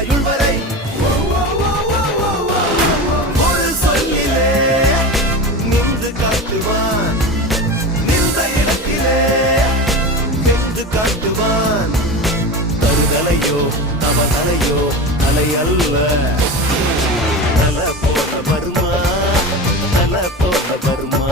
ஆயுள் வரை ஒரு சொல்லிலே நின்று காட்டுவான், நின்ற இடத்திலே நின்று காட்டுவான். தருதலையோ தவதலையோ தலை அல்ல, தல போல வருமா, தல போல வருமா.